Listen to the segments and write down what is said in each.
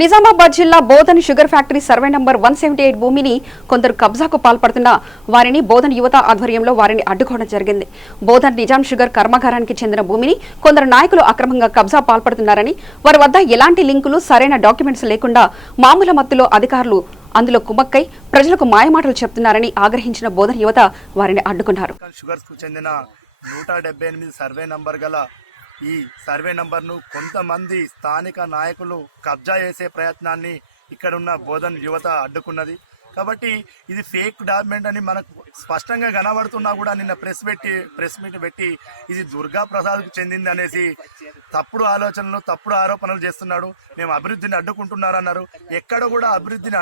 నిజామాబాద్ జిల్లా Bodhan sugar factory survey number 178 భూమిని కొందరు కబ్జాకు పాల్పడుతున్న వారిని బోధన్ యువత ఆధ్వర్యంలో వారిని అడ్డుకోవడం జరిగింది. బోధన్ నిజాం షుగర్ కర్మాగారానికి చెందిన భూమిని కొందరు నాయకులు అక్రమంగా కబ్జా పాల్పడుతున్నారని, వారి వద్ద ఎలాంటి లింకులు సరైన డాక్యుమెంట్స్ లేకుండా మామూలు మత్తులో అధికారులు అందులో కుమ్మక్కై ప్రజలకు మాయమాటలు చెప్తున్నారని ఆగ్రహించిన బోధన్ యువత వారిని అడ్డుకున్నారు. ఈ సర్వే నంబర్ను కొంతమంది స్థానిక నాయకులు కబ్జా చేసే ప్రయత్నాన్ని ఇక్కడున్న బోధన్ యువత అడ్డుకున్నది. కాబట్టి ఇది ఫేక్ డాక్యుమెంట్ అని మనకు స్పష్టంగా కనబడుతున్నా కూడా నిన్న ప్రెస్ మీట్ పెట్టి ఇది దుర్గా ప్రసాద్కు చెందింది అనేసి తప్పుడు ఆలోచనలు, తప్పుడు ఆరోపణలు చేస్తున్నాడు. మేము అభివృద్ధిని అడ్డుకుంటున్నారన్నారు. ఎక్కడ కూడా అభివృద్ధిని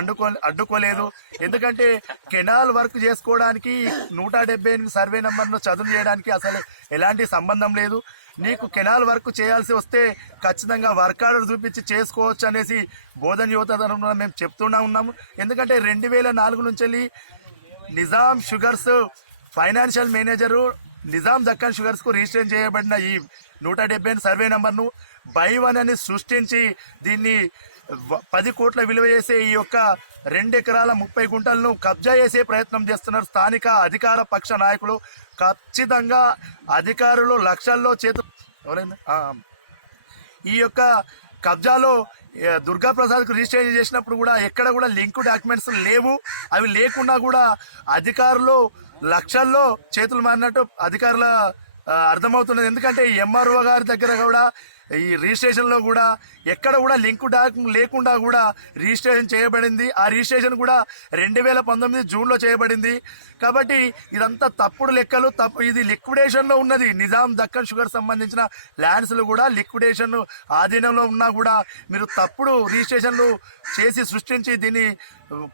అడ్డుకోలేదు. ఎందుకంటే కెనాల్ వర్క్ చేసుకోవడానికి 178 సర్వే నంబర్ను చదువు చేయడానికి అసలు ఎలాంటి సంబంధం లేదు. నీకు కెనాల్ వర్క్ చేయాల్సి వస్తే ఖచ్చితంగా వర్క్ ఆర్డర్ చూపించి చేసుకోవచ్చు అనేసి బోధన్ యువత తరఫున మేము చెప్తూనే ఉన్నాము. ఎందుకంటే 2004 నుంచి వెళ్ళి Nizam sugars financial manager Nizam Deccan sugars కు రిజిస్ట్రేషన్ చేయబడిన ఈ 178 సర్వే నంబర్ను బై 1 అని సృష్టించి దీన్ని 10 కోట్ల విలువ చేసే ఈ యొక్క 2 ఎకరాల 30 గుంటలను కబ్జా చేసే ప్రయత్నం చేస్తున్నారు స్థానిక అధికార పక్ష నాయకులు. ఖచ్చితంగా అధికారులు లక్షల్లో ఈ యొక్క కబ్జాలో దుర్గా ప్రసాద్ కు రిజిస్ట్రేషన్ చేసినప్పుడు కూడా ఎక్కడ కూడా లింక్ డాక్యుమెంట్స్ లేవు. అవి లేకుండా కూడా అధికారులు లక్షల్లో చేతులు మారినట్టు అధికారుల అర్థమవుతున్నది. ఎందుకంటే ఎంఆర్ఓ గారి దగ్గర కూడా ఈ రిజిస్ట్రేషన్ లో కూడా ఎక్కడ కూడా లింక్ డాక్యుమెంట్ లేకుండా కూడా రిజిస్ట్రేషన్ చేయబడింది. ఆ రిజిస్ట్రేషన్ కూడా 2019 జూన్లో చేయబడింది. కాబట్టి ఇదంతా తప్పుడు లెక్కలు. ఇది లిక్విడేషన్ లో ఉన్నది. నిజాం దక్కన్ షుగర్ సంబంధించిన ల్యాండ్స్ కూడా లిక్విడేషన్ ఆధీనంలో ఉన్నా కూడా మీరు తప్పుడు రిజిస్ట్రేషన్లు చేసి సృష్టించి దీన్ని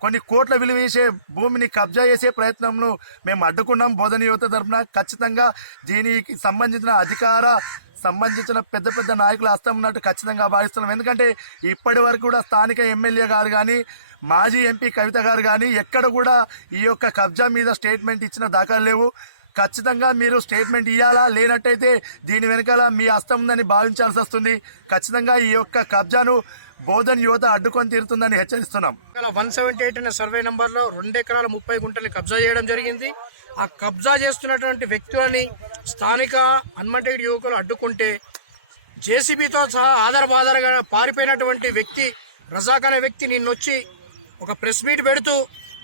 కొన్ని కోట్ల విలువ చేసే భూమిని కబ్జా చేసే ప్రయత్నంను మేము అడ్డుకున్నాం బోధన యువత తరఫున. ఖచ్చితంగా దీనికి సంబంధించిన పెద్ద నాయకుల హస్తం ఉన్నట్టు ఖచ్చితంగా భావిస్తున్నాం. ఎందుకంటే ఇప్పటి వరకు కూడా స్థానిక ఎమ్మెల్యే గారు కానీ, మాజీ ఎంపీ కవిత గారు కానీ ఎక్కడ కూడా ఈ యొక్క కబ్జా మీద స్టేట్మెంట్ ఇచ్చిన దాఖలు లేవు. ఖచ్చితంగా మీరు స్టేట్మెంట్ ఇవ్వాలా, లేనట్టయితే దీని వెనకాల మీ హస్తం ఉందని భావించాల్సి వస్తుంది. ఖచ్చితంగా ఈ యొక్క కబ్జాను బోధన్ యువత అడ్డుకొని తీరుతుందని హెచ్చరిస్తున్నాం. 178 అనే సర్వే నంబర్లో 2 ఎకరాల 30 గుంటల్ని కబ్జా చేయడం జరిగింది. ఆ కబ్జా చేస్తున్నటువంటి వ్యక్తులని స్థానిక అన్మంటెడ్ యువకులు అడ్డుకుంటే జేసీబీతో సహా ఆధారబాధారగా పారిపోయినటువంటి వ్యక్తి రజాక్ అనే వ్యక్తి నిన్నొచ్చి ఒక ప్రెస్ మీట్ పెడుతూ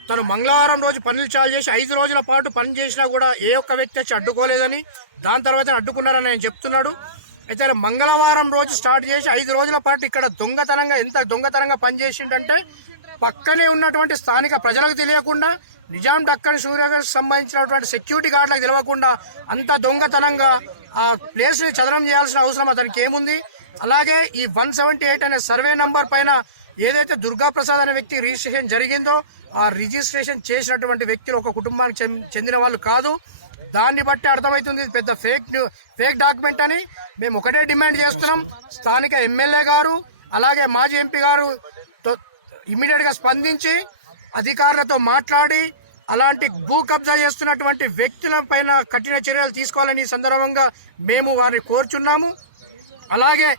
తను మంగళవారం రోజు పనులు చాలు చేసి 5 రోజుల పాటు పని చేసినా కూడా ఏ ఒక్క వ్యక్తి వచ్చి అడ్డుకోలేదని, దాని తర్వాత అడ్డుకున్నారని ఆయన చెప్తున్నాడు. అయితే మంగళవారం రోజు స్టార్ట్ చేసి 5 రోజుల పాటు ఇక్కడ ఎంత దొంగతనంగా పనిచేసిందంటే పక్కనే ఉన్నటువంటి స్థానిక ప్రజలకు తెలియకుండా, నిజాం దక్కన్ షుగర్ సంబంధించినటువంటి సెక్యూరిటీ గార్డులకు తెలియకుండా అంత దొంగతనంగా ఆ ప్లేస్ ని చదరం చేయాల్సిన అవసరం అతనికి ఏముంది. అలాగే ఈ 178 అనే సర్వే నంబర్ పైన ఏదైతే దుర్గా ప్రసాద్ అనే వ్యక్తి రిజిస్ట్రేషన్ జరిగిందో ఆ రిజిస్ట్రేషన్ చేసినటువంటి వ్యక్తులు ఒక కుటుంబానికి చెందిన వాళ్ళు కాదు. దాన్ని బట్టి అర్థమవుతుంది పెద్ద ఫేక్ డాక్యుమెంట్ అని. మేము ఒకటే డిమాండ్ చేస్తున్నాం, స్థానిక ఎమ్మెల్యే గారు అలాగే మాజీ ఎంపీ గారు ఇమీడియట్ గా స్పందించి అధికారులతో మాట్లాడి అలాంటి భూ కబ్జా చేస్తున్నటువంటి వ్యక్తుల పైన కఠిన చర్యలు తీసుకోవాలని సందర్భంగా మేము వారిని కోరుచున్నాము. అలాగే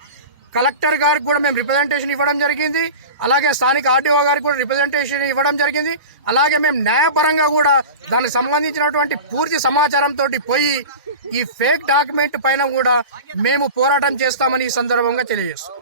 కలెక్టర్ గారికి కూడా మేము రిప్రజెంటేషన్ ఇవ్వడం జరిగింది. అలాగే స్థానిక ఆర్డీఓ గారికి కూడా రిప్రజెంటేషన్ ఇవ్వడం జరిగింది. అలాగే మేము న్యాయపరంగా కూడా దానికి సంబంధించినటువంటి పూర్తి సమాచారంతో పోయి ఈ ఫేక్ డాక్యుమెంట్ పైన కూడా మేము పోరాటం చేస్తామని ఈ సందర్భంగా తెలియజేస్తాం.